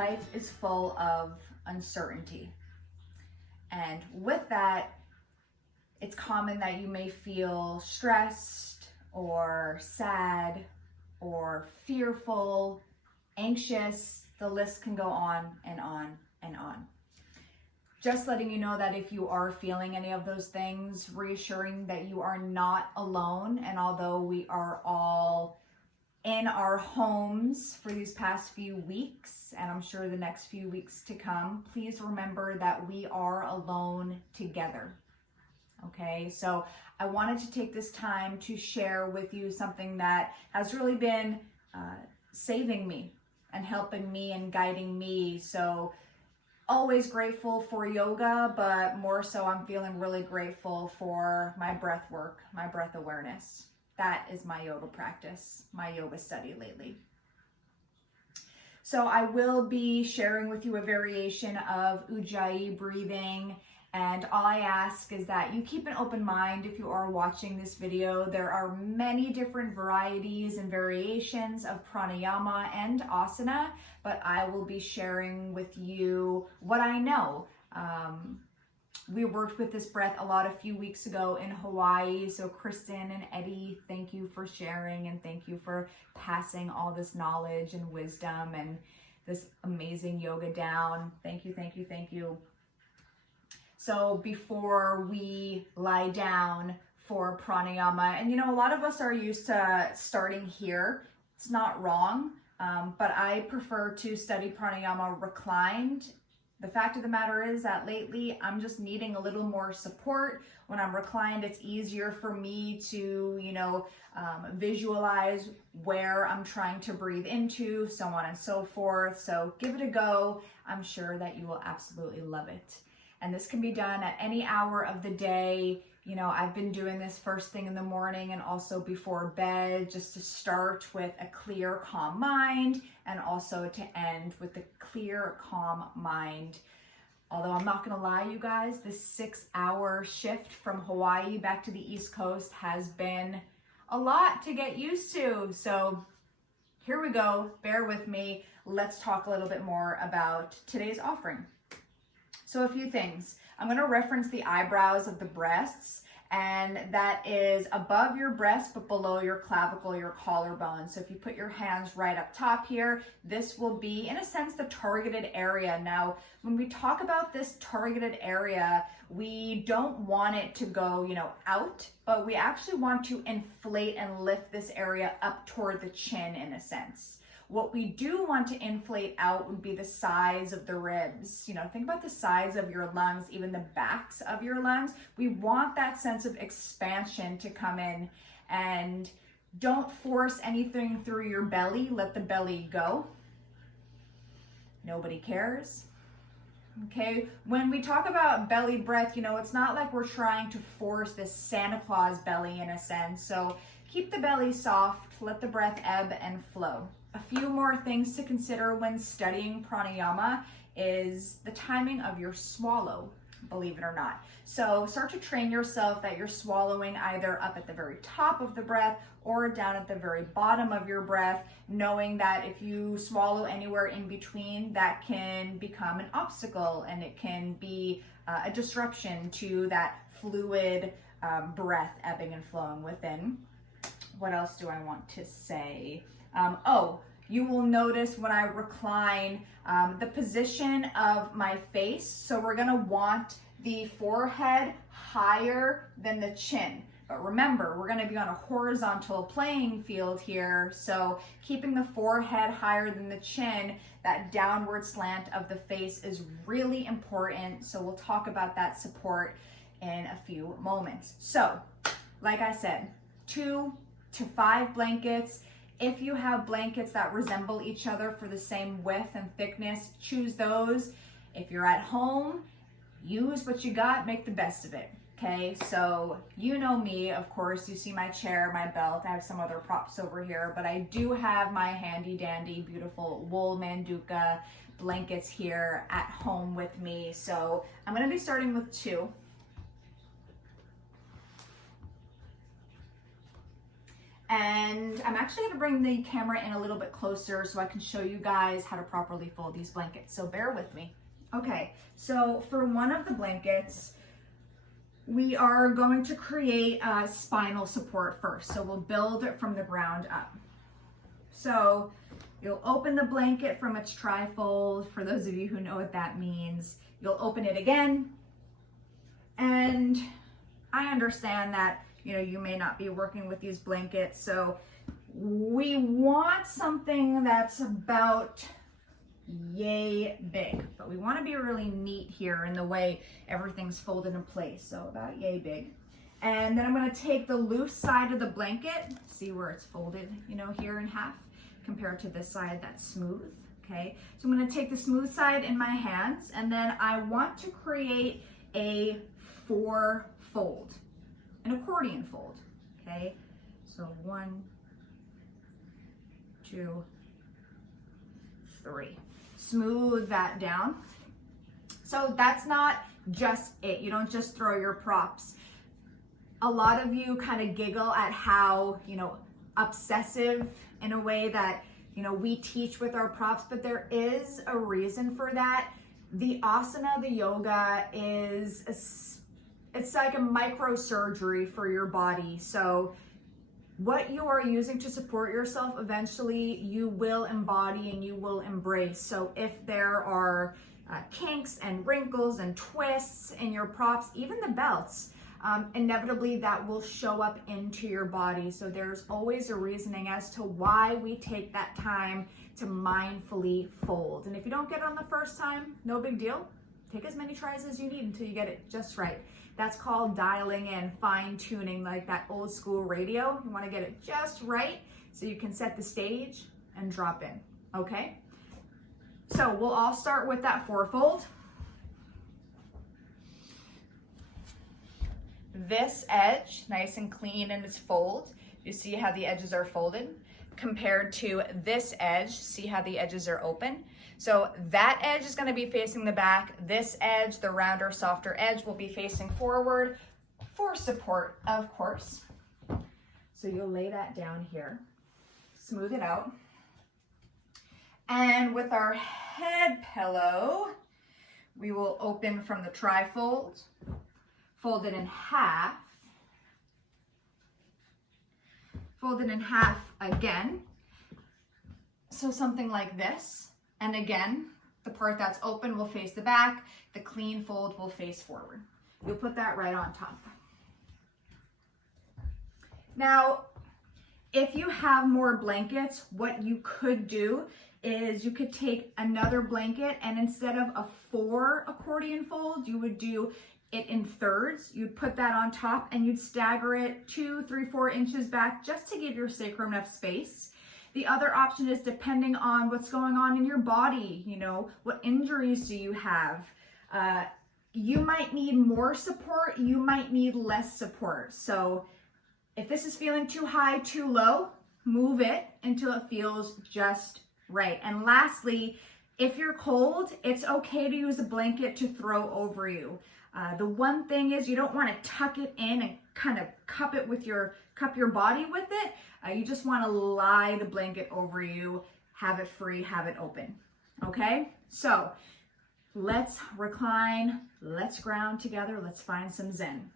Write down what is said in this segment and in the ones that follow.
life is full of uncertainty. And with that, it's common that you may feel stressed or sad or fearful, anxious. The list can go on and on and on. Just letting you know that if you are feeling any of those things, reassuring that you are not alone. And although we are all in our homes for these past few weeks, and I'm sure the next few weeks to come, please remember that we are alone together. Okay, so I wanted to take this time to share with you something that has really been saving me and helping me and guiding me. So always grateful for yoga, but more so I'm feeling really grateful for my breath work, my breath awareness. That is my yoga practice, my yoga study lately. So I will be sharing with you a variation of Ujjayi breathing, and all I ask is that you keep an open mind if you are watching this video. There are many different varieties and variations of pranayama and asana, but I will be sharing with you what I know. We worked with this breath a lot a few weeks ago in Hawaii. So Kristen and Eddie, thank you for sharing and thank you for passing all this knowledge and wisdom and this amazing yoga down. Thank you, thank you, thank you. So before we lie down for pranayama, and a lot of us are used to starting here. It's not wrong, but I prefer to study pranayama reclined. The fact of the matter is that lately I'm just needing a little more support. When I'm reclined, it's easier for me to, visualize where I'm trying to breathe into, so on and so forth. So give it a go. I'm sure that you will absolutely love it. And this can be done at any hour of the day. I've been doing this first thing in the morning and also before bed, just to start with a clear, calm mind, and also to end with a clear, calm mind. Although I'm not gonna lie, you guys, this 6-hour shift from Hawaii back to the East Coast has been a lot to get used to. So here we go, bear with me. Let's talk a little bit more about today's offering. So a few things. I'm going to reference the eyebrows of the breasts, and that is above your breast but below your clavicle, your collarbone. So if you put your hands right up top here, this will be, in a sense, the targeted area. Now, when we talk about this targeted area, we don't want it to go, out, but we actually want to inflate and lift this area up toward the chin, in a sense. What we do want to inflate out would be the size of the ribs. Think about the size of your lungs, even the backs of your lungs. We want that sense of expansion to come in, and don't force anything through your belly. Let the belly go. Nobody cares. Okay, when we talk about belly breath, it's not like we're trying to force this Santa Claus belly, in a sense. So keep the belly soft, let the breath ebb and flow. A few more things to consider when studying pranayama is the timing of your swallow, believe it or not. So start to train yourself that you're swallowing either up at the very top of the breath or down at the very bottom of your breath, knowing that if you swallow anywhere in between, that can become an obstacle and it can be a disruption to that fluid breath ebbing and flowing within. What else do I want to say? You will notice when I recline, the position of my face. So we're gonna want the forehead higher than the chin. But remember, we're gonna be on a horizontal playing field here. So keeping the forehead higher than the chin, that downward slant of the face is really important. So we'll talk about that support in a few moments. So, like I said, 2 to 5 blankets. If you have blankets that resemble each other for the same width and thickness, choose those. If you're at home, use what you got, make the best of it. Okay, so you know me, of course, you see my chair, my belt, I have some other props over here, but I do have my handy dandy, beautiful wool manduka blankets here at home with me. So I'm gonna be starting with 2. And I'm actually gonna bring the camera in a little bit closer so I can show you guys how to properly fold these blankets. So bear with me. Okay, so for one of the blankets, we are going to create a spinal support first. So we'll build it from the ground up. So you'll open the blanket from its trifold. For those of you who know what that means, you'll open it again. And I understand that, you know, you may not be working with these blankets. So we want something that's about yay big, but we want to be really neat here in the way everything's folded in place. So about yay big. And then I'm going to take the loose side of the blanket, see where it's folded, you know, here in half compared to this side that's smooth. Okay, so I'm going to take the smooth side in my hands, and then I want to create a 4-fold, an accordion fold. Okay, so 1, 2, 3. Smooth that down. So that's not just it. You don't just throw your props. A lot of you kind of giggle at how, you know, obsessive in a way that, you know, we teach with our props, but there is a reason for that. The asana, the yoga it's like a microsurgery for your body. So what you are using to support yourself, eventually you will embody and you will embrace. So if there are kinks and wrinkles and twists in your props, even the belts, inevitably that will show up into your body. So there's always a reasoning as to why we take that time to mindfully fold. And if you don't get it on the first time, no big deal. Take as many tries as you need until you get it just right. That's called dialing in, fine tuning, like that old school radio. You want to get it just right so you can set the stage and drop in, okay? So we'll all start with that 4-fold. This edge, nice and clean in its fold. You see how the edges are folded compared to this edge. See how the edges are open. So that edge is going to be facing the back. This edge, the rounder, softer edge, will be facing forward for support, of course. So you'll lay that down here, smooth it out. And with our head pillow, we will open from the trifold, fold it in half, fold it in half again. So something like this. And again, the part that's open will face the back, the clean fold will face forward. You'll put that right on top. Now, if you have more blankets, what you could do is you could take another blanket, and instead of a 4 accordion fold, you would do it in thirds. You'd put that on top and you'd stagger it 2, 3, 4 inches back just to give your sacrum enough space. The other option is depending on what's going on in your body, you know, what injuries do you have? You might need more support, you might need less support. So if this is feeling too high, too low, move it until it feels just right. And lastly, if you're cold, it's okay to use a blanket to throw over you. The one thing is you don't want to tuck it in and kind of cup your body with it. You just want to lie the blanket over you, have it free, have it open. Okay? So let's recline, let's ground together, let's find some Zen.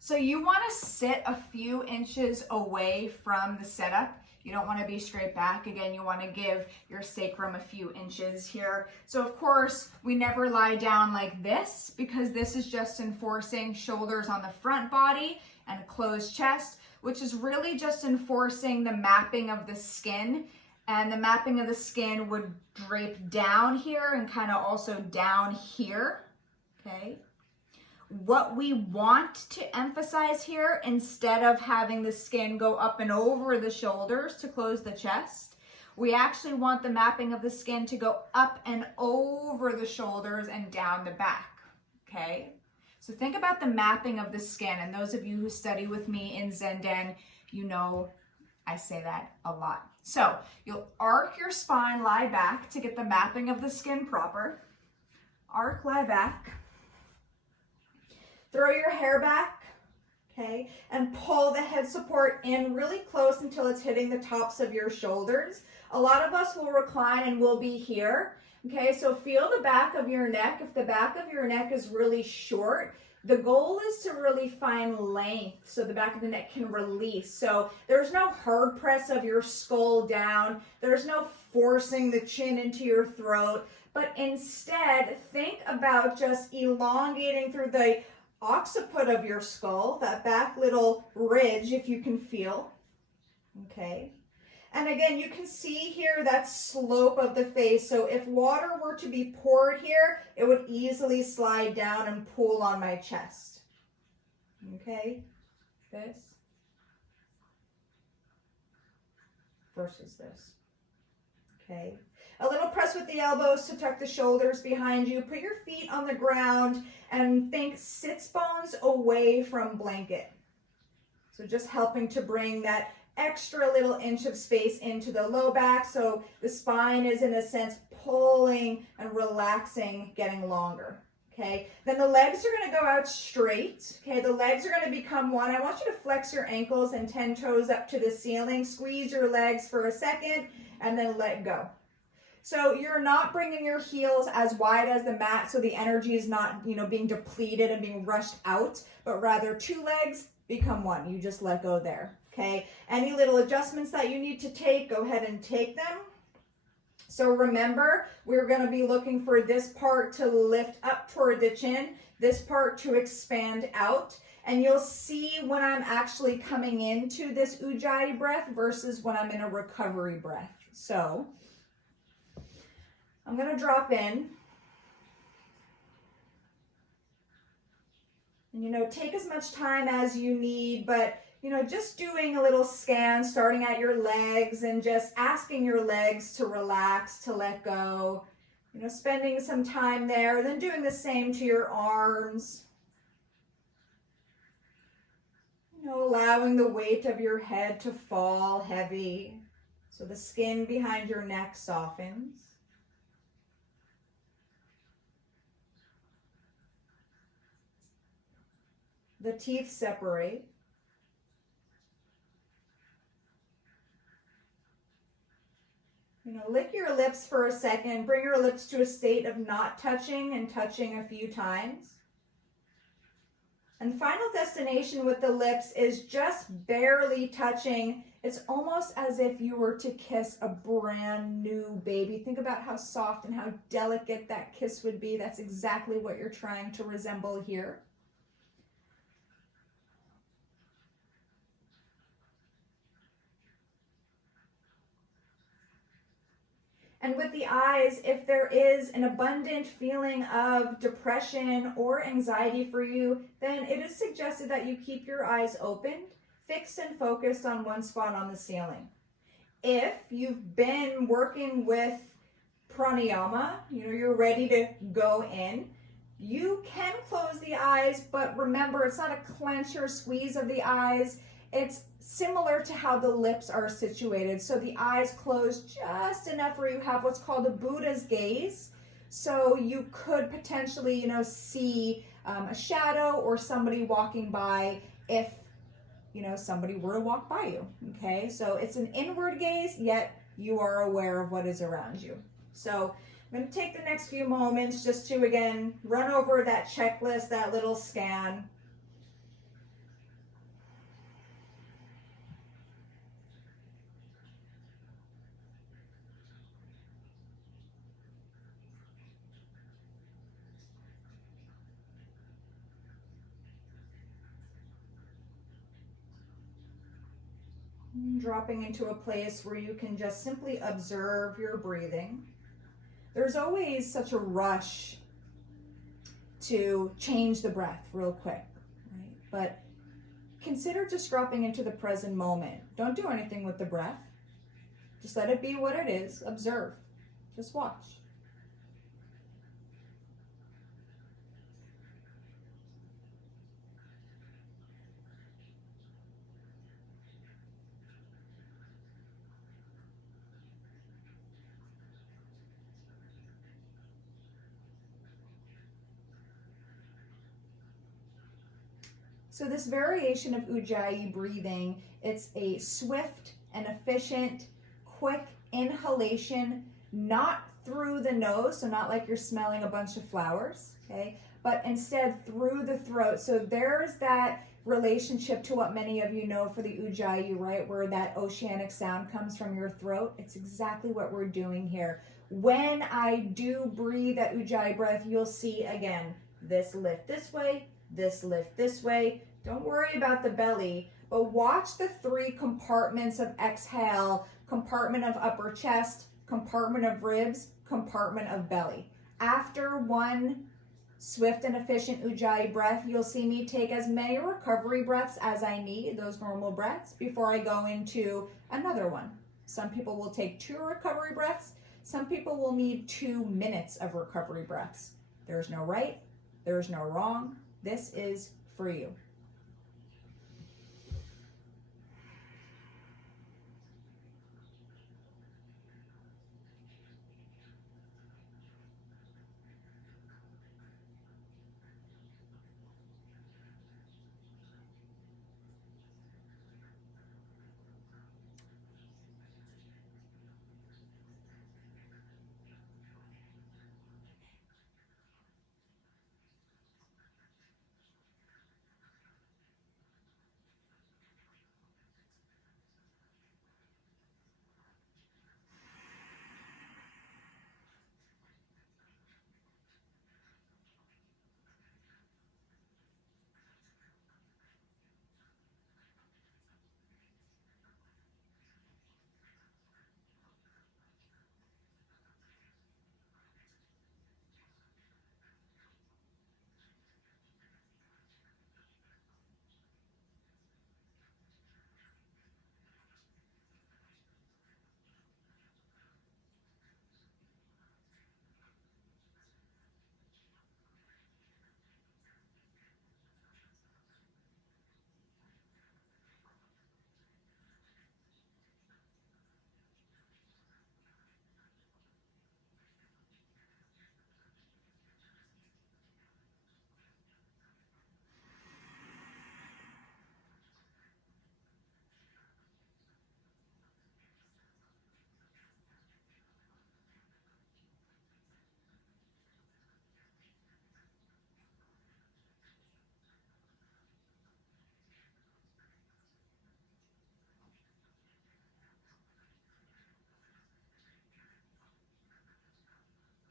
So you want to sit a few inches away from the setup. You don't want to be straight back. Again, you want to give your sacrum a few inches here. So of course, we never lie down like this because this is just enforcing shoulders on the front body and closed chest, which is really just enforcing the mapping of the skin. And the mapping of the skin would drape down here and kind of also down here, okay? What we want to emphasize here, instead of having the skin go up and over the shoulders to close the chest, we actually want the mapping of the skin to go up and over the shoulders and down the back, okay? So think about the mapping of the skin, and those of you who study with me in Zen Den, you know I say that a lot. So you'll arc your spine, lie back to get the mapping of the skin proper. Arc, lie back. Throw your hair back, okay? And pull the head support in really close until it's hitting the tops of your shoulders. A lot of us will recline and we'll be here, okay? So feel the back of your neck. If the back of your neck is really short, the goal is to really find length so the back of the neck can release. So there's no hard press of your skull down. There's no forcing the chin into your throat, but instead think about just elongating through the occiput of your skull, that back little ridge, if you can feel, okay? And again, you can see here that slope of the face. So if water were to be poured here, it would easily slide down and pool on my chest, okay? This versus this, okay? A little press with the elbows to tuck the shoulders behind you. Put your feet on the ground and think sits bones away from blanket. So just helping to bring that extra little inch of space into the low back so the spine is in a sense pulling and relaxing, getting longer. Okay, then the legs are going to go out straight. Okay, the legs are going to become one. I want you to flex your ankles and 10 toes up to the ceiling. Squeeze your legs for a second and then let go. So you're not bringing your heels as wide as the mat so the energy is not, being depleted and being rushed out, but rather two legs become one. You just let go there, okay? Any little adjustments that you need to take, go ahead and take them. So remember, we're going to be looking for this part to lift up toward the chin, this part to expand out. And you'll see when I'm actually coming into this Ujjayi breath versus when I'm in a recovery breath. So I'm going to drop in. And, take as much time as you need, but, just doing a little scan, starting at your legs and just asking your legs to relax, to let go, spending some time there, then doing the same to your arms. Allowing the weight of your head to fall heavy so the skin behind your neck softens. The teeth separate. Lick your lips for a second. Bring your lips to a state of not touching and touching a few times. And the final destination with the lips is just barely touching. It's almost as if you were to kiss a brand new baby. Think about how soft and how delicate that kiss would be. That's exactly what you're trying to resemble here. And with the eyes, if there is an abundant feeling of depression or anxiety for you, then it is suggested that you keep your eyes open, fixed and focused on one spot on the ceiling. If you've been working with pranayama, you're ready to go in, you can close the eyes, but remember, it's not a clench or squeeze of the eyes. It's similar to how the lips are situated. So the eyes close just enough where you have what's called a Buddha's gaze. So you could potentially, see a shadow or somebody walking by if, somebody were to walk by you. Okay, so it's an inward gaze, yet you are aware of what is around you. So I'm going to take the next few moments just to, again, run over that checklist, that little scan. Dropping into a place where you can just simply observe your breathing. There's always such a rush to change the breath real quick, right? But consider just dropping into the present moment. Don't do anything with the breath. Just let it be what it is. Observe. Just watch. So this variation of Ujjayi breathing, it's a swift and efficient, quick inhalation, not through the nose, so not like you're smelling a bunch of flowers, okay? But instead through the throat. So there's that relationship to what many of you know for the Ujjayi, right? Where that oceanic sound comes from your throat. It's exactly what we're doing here. When I do breathe that Ujjayi breath, you'll see again, this lift this way, this lift this way. Don't worry about the belly, but watch the 3 compartments of exhale: compartment of upper chest, compartment of ribs, compartment of belly. After one swift and efficient Ujjayi breath, you'll see me take as many recovery breaths as I need, those normal breaths, before I go into another one. Some people will take 2 recovery breaths. Some people will need 2 minutes of recovery breaths. There's no right, there's no wrong. This is for you.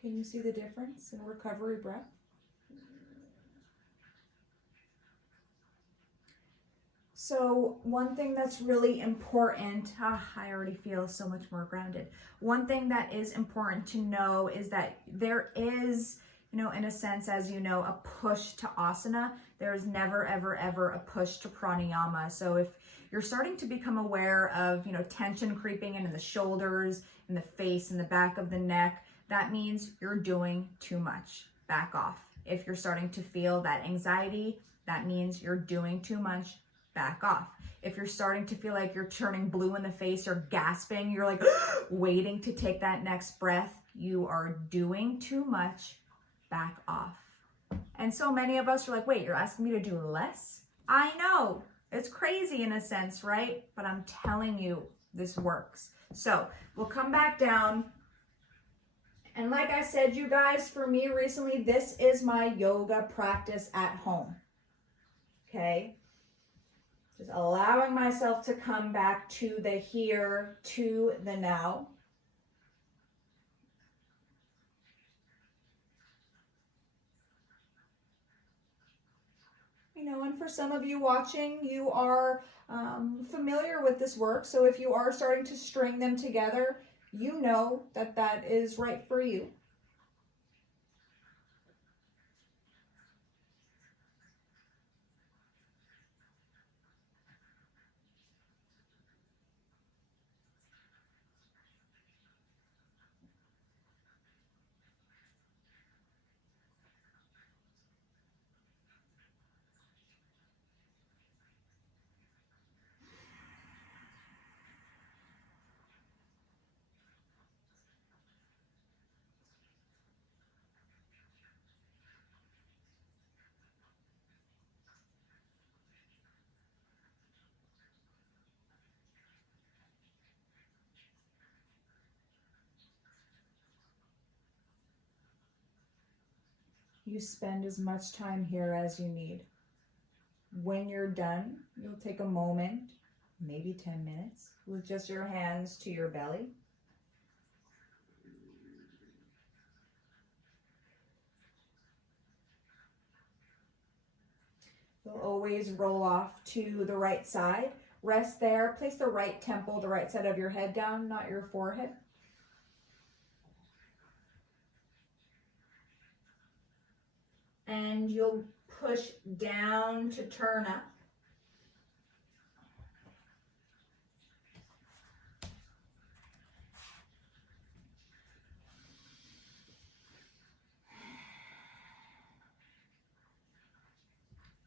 Can you see the difference in recovery breath? So one thing that's really important, I already feel so much more grounded. One thing that is important to know is that there is, in a sense, as you know, a push to asana. There's never, ever, ever a push to pranayama. So if you're starting to become aware of, tension creeping in the shoulders, in the face, in the back of the neck, that means you're doing too much. Back off. If you're starting to feel that anxiety, that means you're doing too much. Back off. If you're starting to feel like you're turning blue in the face or gasping, you're like waiting to take that next breath, you are doing too much. Back off. And so many of us are like, wait, you're asking me to do less? I know, it's crazy in a sense, right? But I'm telling you, this works. So we'll come back down. And like I said, you guys, for me recently, this is my yoga practice at home. Okay? Just allowing myself to come back to the here, to the now. And for some of you watching, you are familiar with this work. So if you are starting to string them together, you know that that is right for you. you spend as much time here as you need. When you're done, you'll take a moment, maybe 10 minutes, with just your hands to your belly. You'll always roll off to the right side. Rest there. Place the right temple, the right side of your head down, not your forehead. And you'll push down to turn up.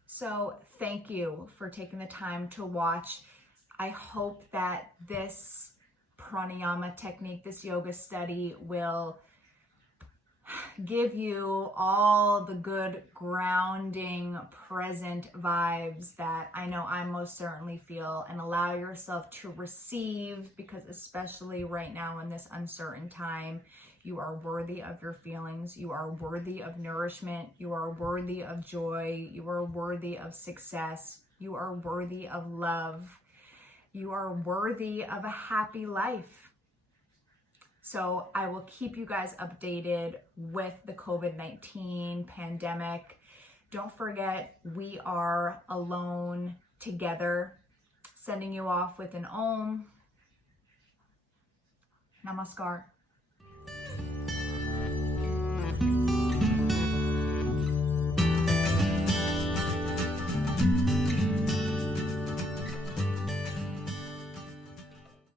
So thank you for taking the time to watch. I hope that this pranayama technique, this yoga study, will give you all the good grounding present vibes that I know I most certainly feel, and allow yourself to receive, because especially right now in this uncertain time, you are worthy of your feelings. You are worthy of nourishment. You are worthy of joy. You are worthy of success. You are worthy of love. You are worthy of a happy life. So I will keep you guys updated with the COVID-19 pandemic. Don't forget, we are alone together. Sending you off with an Om. Namaskar.